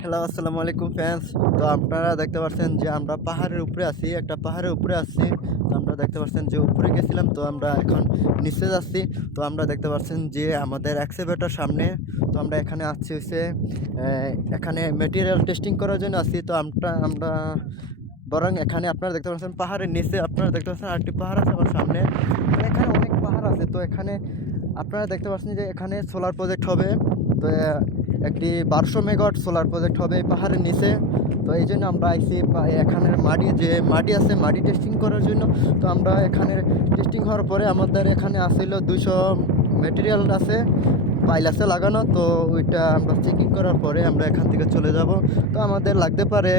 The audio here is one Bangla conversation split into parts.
হ্যালো, আসসালামু আলাইকুম ফ্রেন্ডস। তো আপনারা দেখতে পাচ্ছেন যে আমরা পাহাড়ের উপরে আছি, একটা পাহাড়ের উপরে আছি। তো আমরা দেখতে পাচ্ছেন যে উপরে গেছিলাম, তো আমরা এখন নিচে যাচ্ছি। তো আমরা দেখতে পাচ্ছেন যে আমাদের এক্সকাভেটর সামনে। তো আমরা এখানে আসছি হচ্ছে এখানে মেটেরিয়াল টেস্টিং করার জন্য আসছি। তো আমরা বরং এখানে আপনারা দেখতে পাচ্ছেন পাহাড়ের নিচে আপনারা দেখতে পাচ্ছেন আরেকটি পাহাড় আছে আমার সামনে। তো এখানে অনেক পাহাড় আছে। তো এখানে আপনারা দেখতে পাচ্ছেন যে এখানে সোলার প্রজেক্ট হবে। তো একটি 1200 মেগাওয়াট সোলার প্রজেক্ট হবে এই পাহাড়ের নিচে। তো এই জন্য আমরা আইসি এখানের মাটি আছে মাটি টেস্টিং করার জন্য। তো আমরা এখানে টেস্টিং হওয়ার পরে আমাদের এখানে আসছিল 200 মেটেরিয়াল আছে, পাইল আছে লাগানো। তো ওইটা আমরা চেকিং করার পরে আমরা এখান থেকে চলে যাব। তো আমাদের লাগতে পারে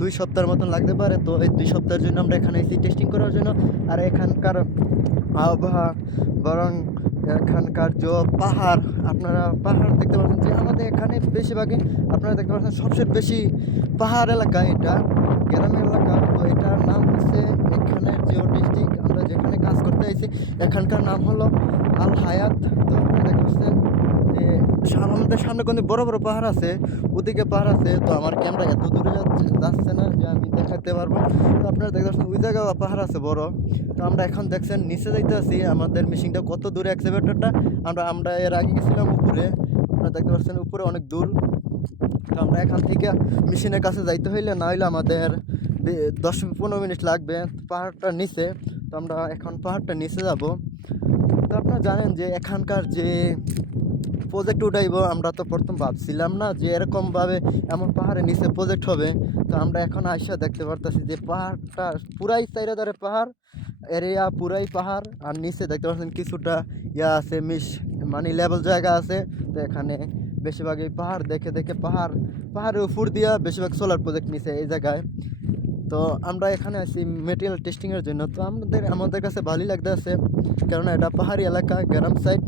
2 সপ্তাহের মতন লাগতে পারে। তো এই 2 সপ্তাহের জন্য আমরা এখানে এসি টেস্টিং করার জন্য। আর এখানকার আবহাওয়া বরং এখানকার যে পাহাড়, আপনারা পাহাড় দেখতে পাচ্ছেন যে আমাদের এখানে বেশিরভাগই আপনারা দেখতে পাচ্ছেন সবচেয়ে বেশি পাহাড় এলাকা, এটা গ্রামের এলাকা। তো এটার নাম হচ্ছে এখানের যে ডিস্ট্রিক্ট আমরা যেখানে কাজ করতে আইছি এখানকার নাম হলো আল হায়াত। তো আপনারা দেখতে পাচ্ছেন যে আমাদের সামনে কোনো বড় বড় পাহাড় আছে, ওদিকে পাহাড় আছে। তো আমার ক্যামেরা এত দূরে যাচ্ছে না যে আমি দেখাতে পারবো। তো আপনারা দেখতে পাচ্ছেন ওই জায়গায় পাহাড় আছে বড়। তো আমরা এখন দেখছেন নিচে যাইতে আছি, আমাদের মেশিনটা কত দূরে এক্সকাভেটরটা। আমরা এর আগে গেছিলাম উপরে, আপনারা দেখতে পাচ্ছেন উপরে অনেক দূর। তো আমরা এখান থেকে মেশিনের কাছে যাইতে হইলে না হইলে আমাদের 10-15 মিনিট লাগবে পাহাড়টার নিচে। তো আমরা এখন পাহাড়টার নিচে যাব। তো আপনারা জানেন যে এখানকার যে প্রজেক্ট উঠাইব, আমরা তো প্রথম ভাবছিলাম না যে এরকমভাবে এমন পাহাড়ের নিচে প্রজেক্ট হবে। তো আমরা এখন আইসা দেখতে পারতেছি যে পাহাড়টা পুরাই চাইরাদারে পাহাড় এরিয়া, পুরাই পাহাড়। আর নিচে দেখতে পাচ্ছেন কিছুটা আছে মানে লেভেল জায়গা আছে। তো এখানে বেশিরভাগই পাহাড় দেখে দেখে পাহাড়ের উপর দিয়া বেশিরভাগ সোলার প্রজেক্ট নিচে এই জায়গায়। তো আমরা এখানে আছি মেটেরিয়াল টেস্টিংয়ের জন্য। তো আমাদের কাছে ভালোই লাগতে আছে, কেননা এটা পাহাড়ি এলাকা, গ্রাম সাইড।